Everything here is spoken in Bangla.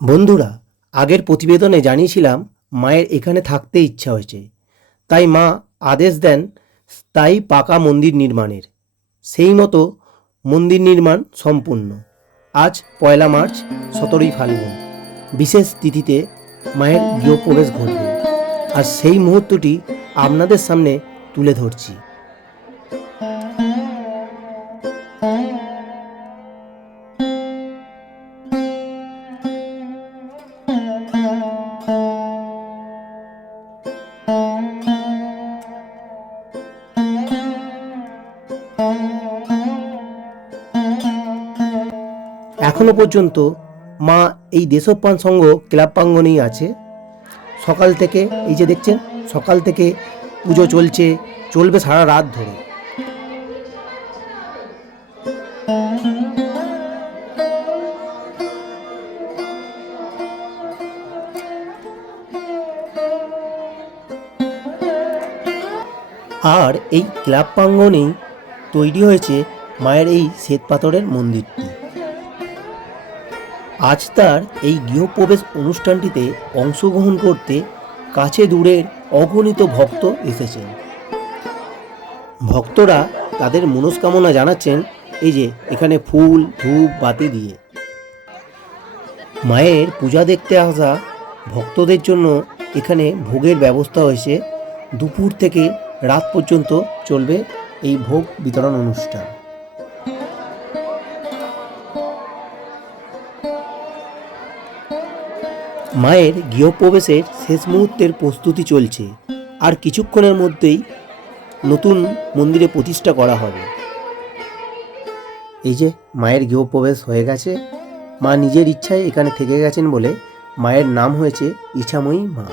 বন্ধুরা, আগের প্রতিবেদনে জানিয়েছিলাম মায়ের এখানে থাকতে ইচ্ছা হয়েছে। তাই মা আদেশ দেন স্থায়ী পাকা মন্দির নির্মাণের। সেই মতো মন্দির নির্মাণ সম্পূর্ণ। আজ পয়লা মার্চ, সতেরোই ফাল্গুন। বিশেষ তিথিতে মায়ের গৃহপ্রবেশ ঘটবে। আর সেই মুহূর্তটি আপনাদের সামনে তুলে ধরছি। এখনও পর্যন্ত মা এই দেশপ্রাণ সংঘ ক্লাব প্রাঙ্গনেই আছে। সকাল থেকে, এই যে দেখছেন, সকাল থেকে পুজো চলছে, চলবে সারা রাত ধরে। আর এই ক্লাব প্রাঙ্গনেই তৈরি হয়েছে মায়ের এই শ্বেত পাথরের মন্দিরটি। আজ তার এই গৃহপ্রবেশ অনুষ্ঠানটিতে অংশগ্রহণ করতে কাছে দূরের অগণিত ভক্ত এসেছেন। ভক্তরা তাদের মনস্কামনা জানাচ্ছেন এই যে এখানে ফুল, ধূপ, বাতি দিয়ে। মায়ের পূজা দেখতে আসা ভক্তদের জন্য এখানে ভোগের ব্যবস্থা হয়েছে। দুপুর থেকে রাত পর্যন্ত চলবে এই ভোগ বিতরণ অনুষ্ঠান। মায়ের গৃহপ্রবেশের শেষ মুহূর্তের প্রস্তুতি চলছে, আর কিছুক্ষণের মধ্যেই নতুন মন্দিরে প্রতিষ্ঠা করা হবে। এই যে মায়ের গৃহপ্রবেশ হয়ে গেছে, মা নিজের ইচ্ছায় এখানে থেকে গেছেন বলে মায়ের নাম হয়েছে ইছাময়ী মা।